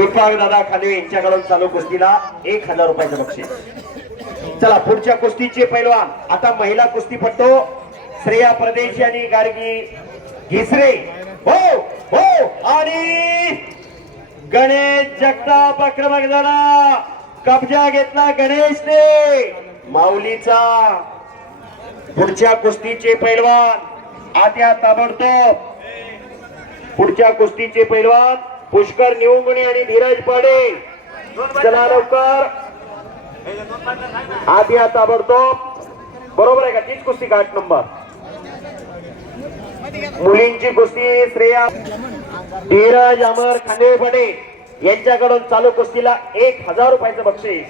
दीपक दादा खांदे यांच्याकडून चालू कुस्तीला 1000 रुपयाचं बक्षीस। चला पुढच्या कुस्तीचे पैलवान आता महिला कुस्तीपटू श्रेया परदेशी आणि गार्गी घिसरे हो हो आणि गणेश जगताप आक्रमक झाला, कब्जा घेतला गणेशने माऊलीचा। पुढच्या कुस्तीचे पैलवान आत्या ताबडतोब, पुढच्या कुस्तीचे पैलवान पुष्कर निवंगणे आणि धीरज पाडे। चला लवकर आत्या ताबडतोब, बरोबर आहे का? तीच कुस्ती का 8 नंबर मुलींची कुस्ती श्रेया धीरज अमर खांदेपाडे यांच्याकडून चालू कुस्तीला 1000 रुपयाचं बक्षीस।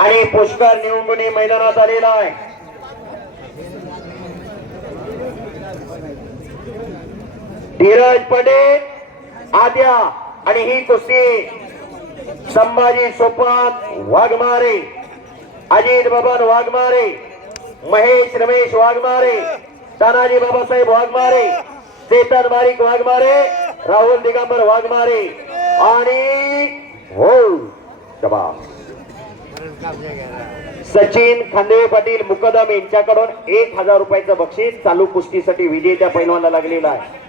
आणि पुष्कर निवंगणे मैदानात आलेला आहे। धीरज पडे आद्या आणि ही कुस्ती संभाजी सोपान वाघमारे, अजित बबन वाघमारे, महेश रमेश वाघमारे, तानाजी बाबासाहेब वाघमारे, चेतन बारीक वाघमारे, राहुल दिगंबर वाघमारे आणि हो शबास सचिन खांदे पाटील मुकदम यांच्याकडून 1000 रुपयाचं बक्षीस चालू कुस्तीसाठी विजेत्या पैलवानाला लागलेला आहे।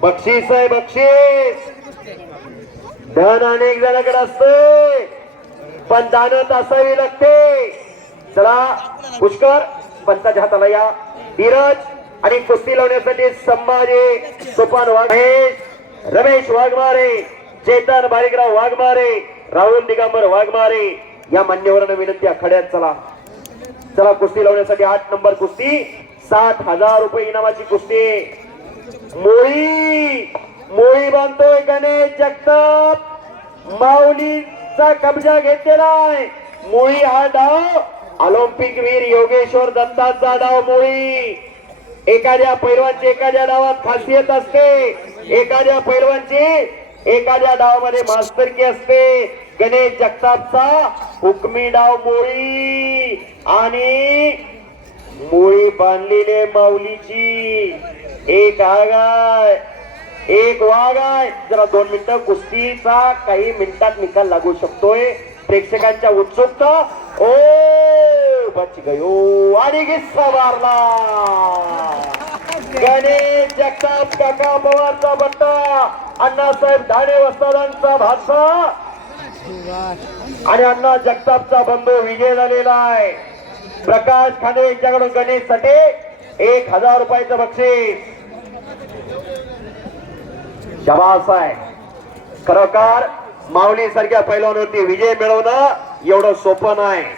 बक्षीस आहे बक्षीस, धन अनेक जणांकडे असते पण दानत असावी लागते। चला पुष्कर पंचाच्या हाताला या, धीरज आणि कुस्ती लावण्यासाठी संभाजी सोपान वाघमारे, रमेश वाघमारे, चेतन बारीकराव वाघमारे, राहुल दिगंबर वाघमारे या मान्यवरांना विनंती आखाड्यात चला। चला कुस्ती लावण्यासाठी 8 नंबर कुस्ती 60,000 रुपये इनामाची कुस्ती। मोळी बांधतोय गणेश जगताप, माऊलीचा कब्जा घेतलेला आहे। मोळी हा डाव ऑलिम्पिक वीर योगेश्वर दत्ताचा डाव। मोळी एखाद्या पैलवानची एखाद्या डावात खासियत असते, एखाद्या पैलवानची एखाद्या डावामध्ये मास्तरकी असते। गणेश जगतापचा हुकमी डाव मोळी आणि मोळी बांधलेले माऊलीची एक आगाय एक वाघ आहे। जरा 2 मिनिटं कुस्तीचा काही मिनिटात निकाल लागू शकतोय, प्रेक्षकांच्या उत्सुकता ओ बच गयो आणि गिस्सा मारला गणेश जगताप काका पवारचा बट्टा, अण्णासाहेब धाणे वस्तादांचा भाषा आणि अण्णा जगतापचा बंधू विजय झालेला आहे। प्रकाश खांदे यांच्याकडून गणेश साठी 1000 रुपयाचं बक्षीस। शबास आहे, खरोखर माऊली सारख्या पैलवानवरती विजय मिळवणं एवढं सोपं नाही।